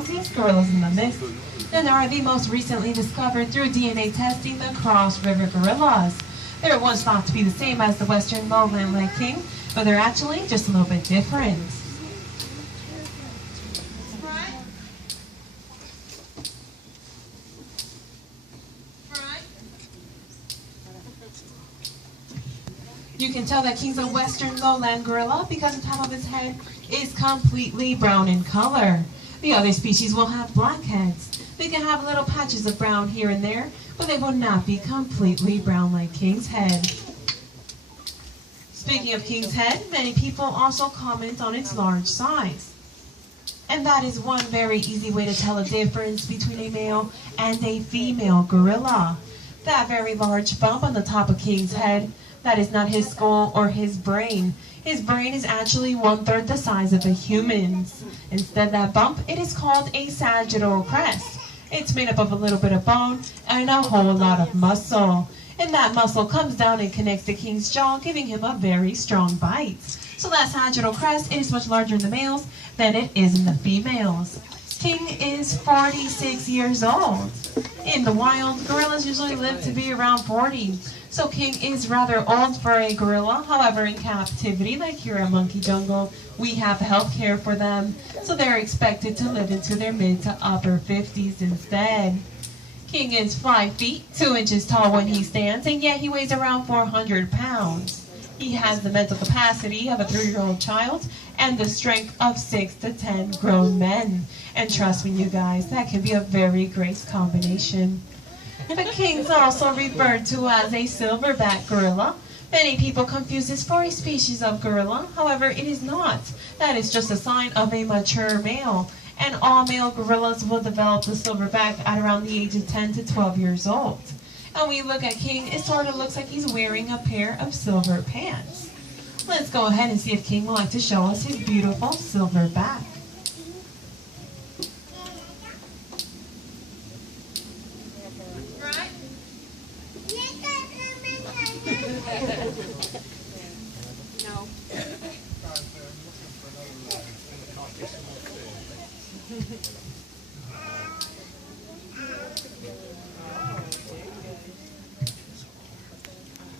these gorillas in the mist, and are the most recently discovered through DNA testing the Cross River gorillas. They're once thought to be the same as the western lowland lake king, but they're actually just a little bit different. You can tell that King's a western lowland gorilla because the top of his head is completely brown in color. The other species will have black heads. They can have little patches of brown here and there, but they will not be completely brown like King's head. Speaking of King's head, many people also comment on its large size. And that is one very easy way to tell a difference between a male and a female gorilla. That very large bump on the top of King's head, that is not his skull or his brain. His brain is actually 1/3 the size of a human's. Instead, that bump, it is called a sagittal crest. It's made up of a little bit of bone and a whole lot of muscle. And that muscle comes down and connects to King's jaw, giving him a very strong bite. So that sagittal crest is much larger in the males than it is in the females. King is 46 years old. In the wild, gorillas usually live to be around 40. So King is rather old for a gorilla. However, in captivity, like here at Monkey Jungle, we have health care for them. So they're expected to live into their mid to upper 50s instead. King is 5 feet, 2 inches tall when he stands, and yet he weighs around 400 pounds. He has the mental capacity of a 3-year-old child and the strength of 6 to 10 grown men. And trust me, you guys, that can be a very great combination. The King's also referred to as a silverback gorilla. Many people confuse this for a species of gorilla. However, it is not. That is just a sign of a mature male. And all male gorillas will develop the silverback at around the age of 10 to 12 years old. And when we look at King, it sort of looks like he's wearing a pair of silver pants. Let's go ahead and see if King would like to show us his beautiful silverback. No.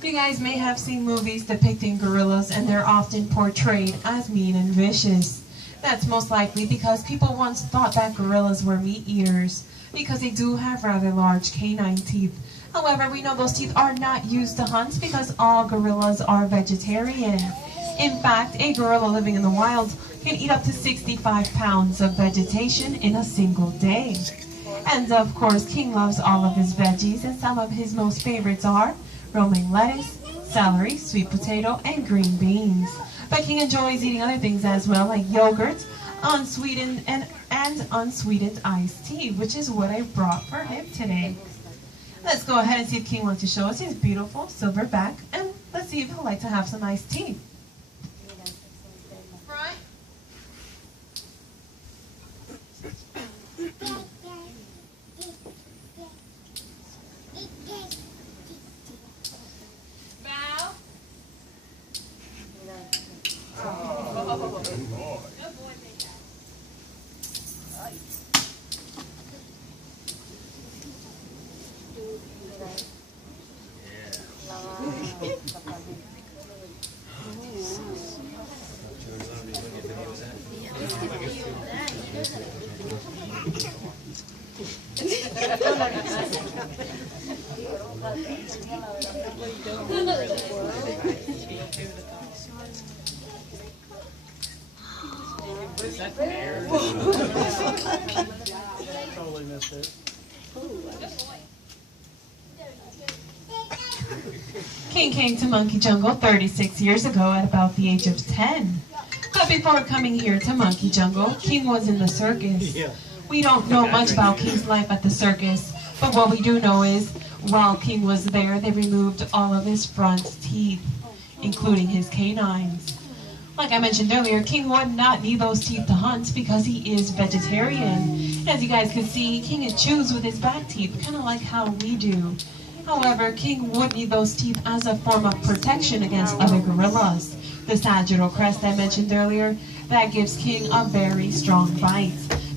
You guys may have seen movies depicting gorillas, and they're often portrayed as mean and vicious. That's most likely because people once thought that gorillas were meat eaters, because they do have rather large canine teeth. However, we know those teeth are not used to hunt because all gorillas are vegetarian. In fact, a gorilla living in the wild can eat up to 65 pounds of vegetation in a single day. And of course, King loves all of his veggies, and some of his most favorites are romaine lettuce, celery, sweet potato, and green beans. But King enjoys eating other things as well, like yogurt, unsweetened and unsweetened iced tea, which is what I brought for him today. Let's go ahead and see if King wants to show us his beautiful silverback, and let's see if he'll like to have some iced tea. Right? Bow. Good boy, big guy. Is that fair? Totally missed it. King came to Monkey Jungle 36 years ago at about the age of 10. But before coming here to Monkey Jungle, King was in the circus. We don't know much about King's life at the circus, but what we do know is, while King was there, they removed all of his front teeth, including his canines. Like I mentioned earlier, King would not need those teeth to hunt because he is vegetarian. As you guys can see, King chews with his back teeth, kind of like how we do. However, King would need those teeth as a form of protection against other gorillas. The sagittal crest I mentioned earlier, that gives King a very strong bite.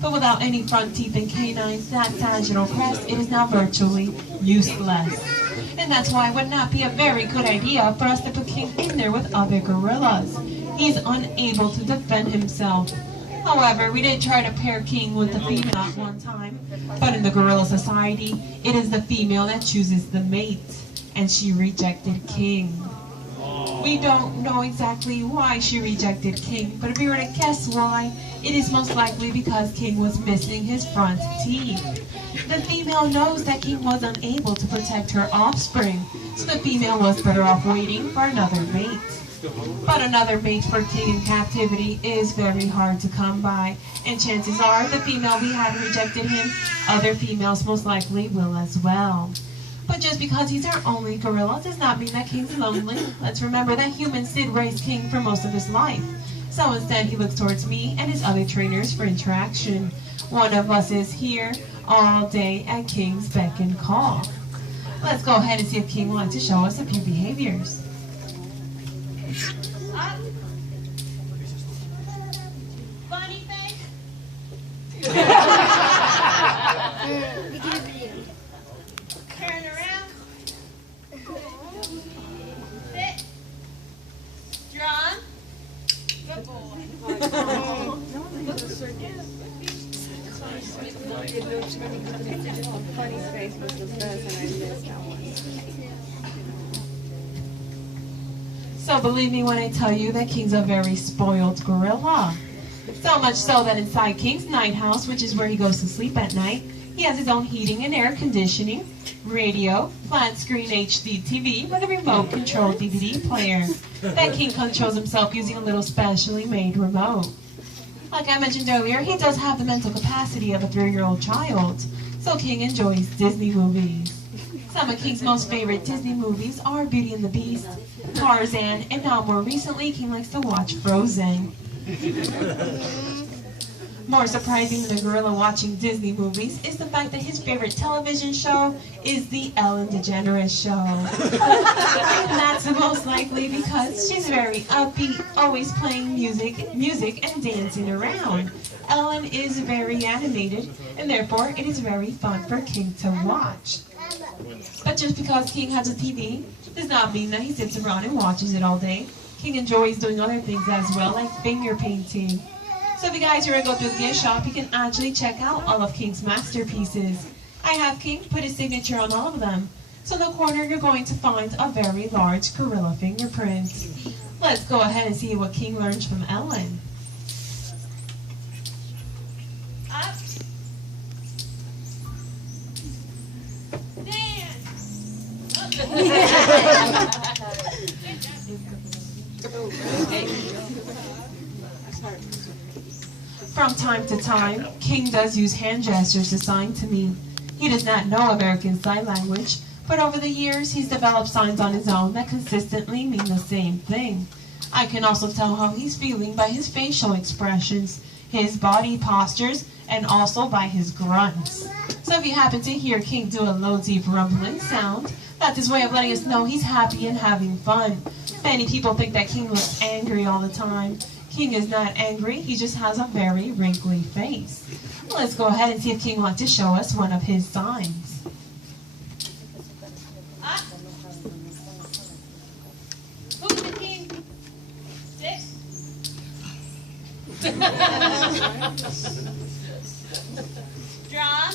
But without any front teeth and canines, that sagittal crest, it is now virtually useless. And that's why it would not be a very good idea for us to put King in there with other gorillas. He's unable to defend himself. However, we did try to pair King with the female at one time, but in the gorilla society, it is the female that chooses the mate, and she rejected King. We don't know exactly why she rejected King, but if we were to guess why, it is most likely because King was missing his front teeth. The female knows that King was unable to protect her offspring, so the female was better off waiting for another mate. But another mate for King in captivity is very hard to come by, and chances are the female we had rejected him, other females most likely will as well. But just because he's our only gorilla does not mean that King's lonely. Let's remember that humans did raise King for most of his life. So instead he looks towards me and his other trainers for interaction. One of us is here all day at King's beck and call. Let's go ahead and see if King wants to show us a few behaviors. Up. Funny face. Turn around. Sit. Strong. Good boy. Funny's face was the first and I missed that one. So believe me when I tell you that King's a very spoiled gorilla. So much so that inside King's night house, which is where he goes to sleep at night, he has his own heating and air conditioning, radio, flat screen HD TV with a remote control DVD player that King controls himself using a little specially made remote. Like I mentioned earlier, he does have the mental capacity of a 3-year-old child, so King enjoys Disney movies. Some of King's most favorite Disney movies are Beauty and the Beast, Tarzan, and now more recently, King likes to watch Frozen. More surprising than a gorilla watching Disney movies is the fact that his favorite television show is the Ellen DeGeneres Show. And that's most likely because she's very upbeat, always playing music and dancing around. Ellen is very animated, and therefore it is very fun for King to watch. But just because King has a TV does not mean that he sits around and watches it all day. King enjoys doing other things as well, like finger painting. So if you guys are going to go through the gift shop, you can actually check out all of King's masterpieces. I have King put his signature on all of them. So in the corner, you're going to find a very large gorilla fingerprint. Let's go ahead and see what King learns from Ellen. Up. From time to time, King does use hand gestures to sign to me. He does not know American Sign Language, but over the years he's developed signs on his own that consistently mean the same thing. I can also tell how he's feeling by his facial expressions, his body postures, and also by his grunts. So if you happen to hear King do a low, deep rumbling sound, that's his way of letting us know he's happy and having fun. Many people think that King looks angry all the time. King is not angry, he just has a very wrinkly face. Let's go ahead and see if King wants to show us one of his signs. Up. Who's the king? Sit. Strong.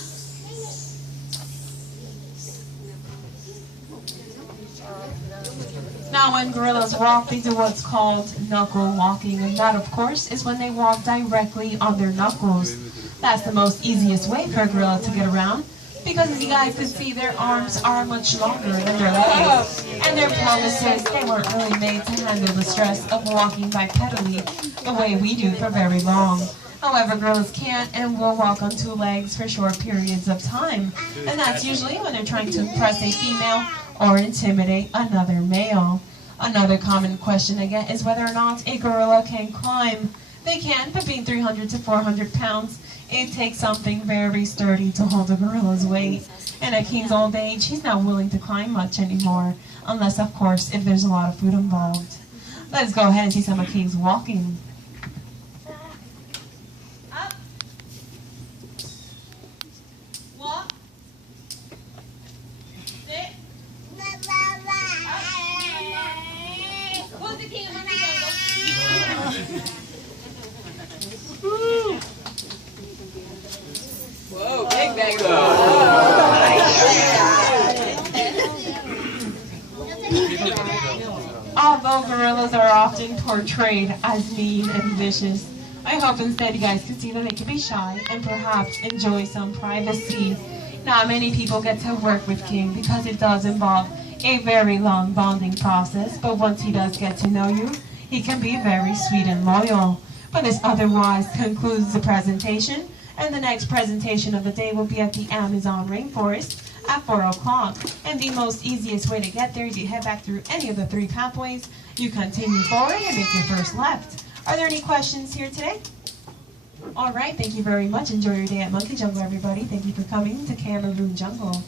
Now when gorillas walk, they do what's called knuckle walking, and that of course is when they walk directly on their knuckles. That's the most easiest way for a gorilla to get around, because as you guys can see, their arms are much longer than their legs, and their pelvises, they weren't really made to handle the stress of walking bipedally the way we do for very long. However, gorillas can and will walk on 2 legs for short periods of time, and that's usually when they're trying to impress a female or intimidate another male. Another common question I get is whether or not a gorilla can climb. They can, but being 300 to 400 pounds, it takes something very sturdy to hold a gorilla's weight. And at King's old age, he's not willing to climb much anymore, unless, of course, if there's a lot of food involved. Let's go ahead and see some of King's walking. Up. Although gorillas are often portrayed as mean and vicious, I hope instead you guys can see that they can be shy and perhaps enjoy some privacy. Not many people get to work with King because it does involve a very long bonding process, but once he does get to know you, he can be very sweet and loyal. But this otherwise concludes the presentation, and the next presentation of the day will be at the Amazon rainforest at 4 o'clock. And the most easiest way to get there is you head back through any of the 3 pathways, you continue forward and make your first left. Are there any questions here today? All right, thank you very much. Enjoy your day at Monkey Jungle, everybody. Thank you for coming to Cameroon Jungle.